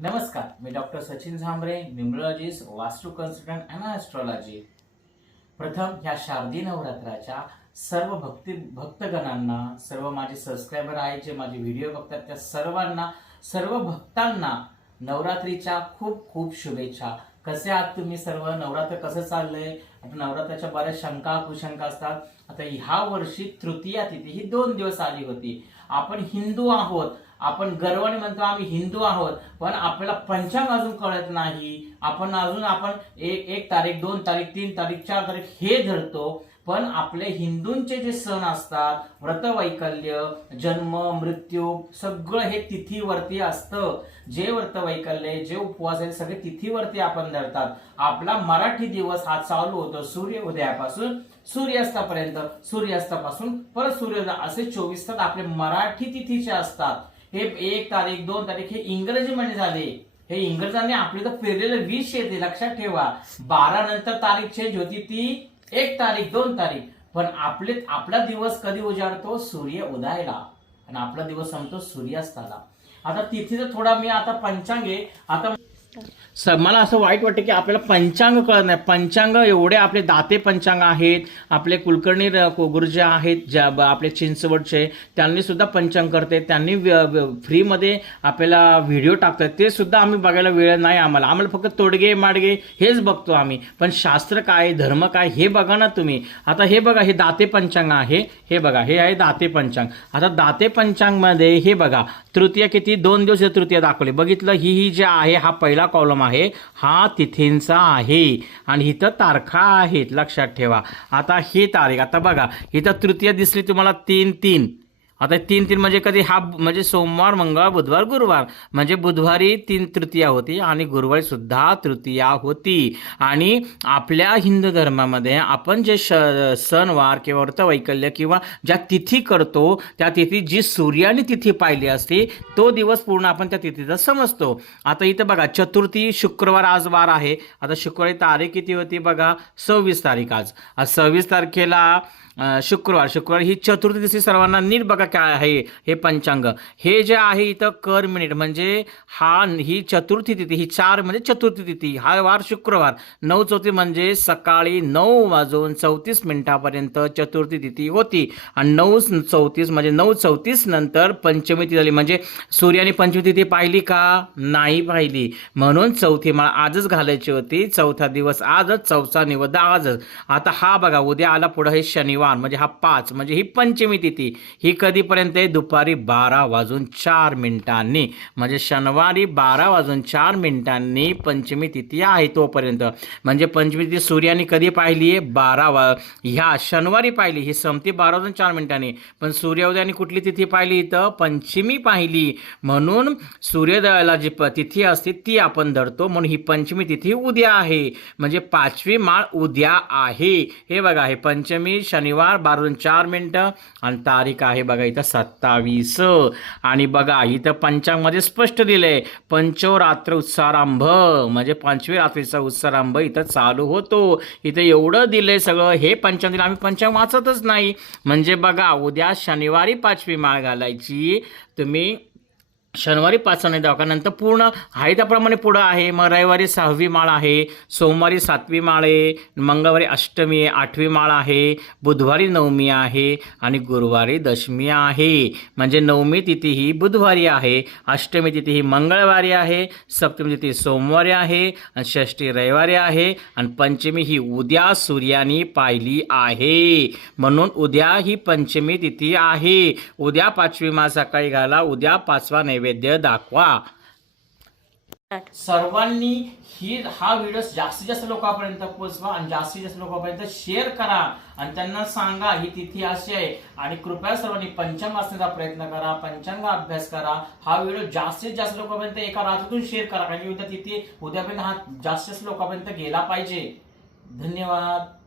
नमस्कार मी डॉक्टर सचिन झांबरे न्युमरॉलॉजिस्ट वास्तू कन्सल्टंट अँड ॲस्ट्रॉलॉजी प्रथम ह्या शारदी नवरात्राच्या सर्व भक्ती भक्तगणांना सर्व माझे सबस्क्रायबर आहेत जे माझे व्हिडिओ बघतात त्या सर्वांना सर्व भक्तांना नवरात्रीच्या खूप खूप शुभेच्छा. कसे आहात तुम्ही सर्व? नवरात्र कसं चाललंय? आता नवरात्राच्या बऱ्याच शंका कुशंका असतात. आता ह्या वर्षी तृतीया तिथी ही दोन दिवस आली होती. आपण हिंदू आहोत. आपण गर्वाने म्हणतो आम्ही हिंदू आहोत पण आपल्याला पंचांग अजून कळत नाही. आपण अजून आपण एक एक तारीख दोन तारीख तीन तारीख चार तारीख हे धरतो पण आपले हिंदूंचे जे सण असतात व्रतवैकल्य जन्म मृत्यू सगळं हे तिथीवरती असतं. जे व्रतवैकल्य जे उपवास आहे सगळे तिथीवरती आपण धरतात. आपला मराठी दिवस हा चालू होतो सूर्य उदयापासून सूर्यास्तापर्यंत. सूर्यास्तापासून परत सूर्योदय असे चोवीस तास आपले मराठी तिथीचे असतात. हे एक तारीख दोन तारीख हे इंग्रजी मध्ये झाले. हे इंग्रजांनी आपले तर फिरलेलं वीस येते लक्षात ठेवा. बारा नंतर तारीख चेंज होती ती एक तारीख दोन तारीख. पण आपले आपला दिवस कधी उजाडतो? सूर्य उदायला. आणि आपला दिवस संपतो सूर्यास्ताला. आता तिथीचं थोडा मी आता पंचांग आहे आता स- मला असं वाईट वाटतं की आपल्याला पंचांग कळत नाही. पंचांग एवढे आपले दाते पंचांग आहेत आपले कुलकर्णी र- गुरुजी आहेत ज्या आपले चिंचवडचे त्यांनी सुद्धा पंचांग करते. त्यांनी व्य- फ्रीमध्ये आपल्याला व्हिडिओ टाकतात. ते सुद्धा आम्ही बघायला वेळ नाही आम्हाला. आम्हाला फक्त तोडगे माडगे हेच बघतो आम्ही. पण शास्त्र काय धर्म काय हे बघा ना तुम्ही. आता हे बघा हे दाते पंचांग आहे. हे बघा हे आहे दाते पंचांग. आता दाते पंचांगमध्ये हे बघा तृतीय किती? दोन दिवस हे तृतीय दाखवले. बघितलं ही ही जे आहे हा पहिला कॉलम आहे हा तिथींचा आहे. आणि इथं तारखा आहेत लक्षात ठेवा. आता ही तारीख आता बघा इथं तृतीय दिसली तुम्हाला तीन तीन. आता तीन तीन म्हणजे कधी हा म्हणजे सोमवार मंगळवार बुधवार गुरुवार म्हणजे बुधवारी तीन तृतीया होती आणि गुरुवारी सुद्धा तृतीया होती. आणि आपल्या हिंदू धर्मामध्ये आपण जे श सणवार किंवा व्रतवैकल्य किंवा ज्या तिथी करतो त्या तिथी जी सूर्याने तिथी पाहिली असते तो दिवस पूर्ण आपण त्या तिथीचा समजतो. आता इथं बघा चतुर्थी शुक्रवार आज वार आहे. आता शुक्रवारी तारीख किती होती बघा? सव्वीस तारीख आज. सव्वीस तारखेला शुक्रवार. शुक्रवार ही चतुर्थी दिवशी सर्वांना नीट बघा आपला काय आहे? हे पंचांग. हे जे आहे इथं कर मिनिट म्हणजे हा ही चतुर्थी तिथी ही चार म्हणजे चतुर्थी तिथी हा वार शुक्रवार. नऊ चौथी म्हणजे सकाळी नऊ वाजून चौतीस मिनिटापर्यंत चतुर्थी तिथी होती. आणि नऊ चौतीस म्हणजे नऊ चौतीस नंतर पंचमी तिथी झाली. म्हणजे सूर्याने पंचमी तिथी पाहिली का? नाही पाहिली. म्हणून चौथी मला आजच घालायची होती. चौथा दिवस आजच चौथा निवद आजच. आता हा बघा उद्या आला पुढं हे शनिवार म्हणजे हा पाच म्हणजे ही पंचमी तिथी. ही कधी कधीपर्यंत आहे? दुपारी बारा वाजून चार मिनिटांनी. म्हणजे शनिवारी बारा वाजून चार मिनिटांनी पंचमी तिथी आहे तोपर्यंत. म्हणजे पंचमी तिथी सूर्याने कधी पाहिली आहे? बारा वा ह्या शनिवारी पाहिली. ही संपती बारा वाजून चार मिनिटांनी. पण सूर्योदयाने कुठली तिथी पाहिली तर पंचमी पाहिली. म्हणून सूर्योदयाला जी प तिथी असते ती आपण धरतो. म्हणून ही पंचमी तिथी उद्या आहे. म्हणजे पाचवी माळ उद्या आहे. हे बघा हे पंचमी शनिवार बारा वाजून चार मिनटं आणि तारीख आहे बघा. इथं सत्तावीस. आणि बघा इथं पंचांगमध्ये स्पष्ट दिलंय पंचरात्र उत्सारांभ. म्हणजे पंचवी रात्रीचा उत्सारांभ इथं चालू होतो. इथं एवढं दिलंय सगळं हे पंचांग दिलं आम्ही पंचांग वाचतच नाही. म्हणजे बघा उद्या शनिवारी पाचवी माळ घालायची. तुम्ही शनिवारी पाच नाही नंतर पूर्ण आहे त्याप्रमाणे पुढं आहे. मग रविवारी सहावी माळ आहे. सोमवारी सातवी माळ आहे. मंगळवारी अष्टमी आहे. आठवी माळ आहे. बुधवारी नवमी आहे. आणि गुरुवारी दशमी आहे. म्हणजे नवमी तिथी ही बुधवारी आहे. अष्टमी तिथी ही मंगळवारी आहे. सप्तमी तिथी सोमवारी आहे. आणि षष्ठी रविवारी आहे. आणि पंचमी ही उद्या सूर्याने पाहिली आहे. म्हणून उद्या ही पंचमी तिथी आहे. उद्या पाचवी माळ सकाळी घाला. उद्या पाचवा नैवेद्य दाखवा. सर्वांनी ही हा व्हिडिओ जास्तीत जास्त लोकांपर्यंत पोहोचवा आणि जास्तीत जास्त लोकांपर्यंत शेअर करा आणि त्यांना सांगा ही तिथी अशी आहे. आणि कृपया सर्वांनी पंचांग वाचण्याचा प्रयत्न करा पंचांग अभ्यास करा. हा व्हिडिओ जास्तीत जास्त लोकांपर्यंत एका रात्रीतून शेअर करा. कारण की उद्या तिथी उद्यापर्यंत हा जास्तीत जास्त लोकांपर्यंत गेला पाहिजे. धन्यवाद.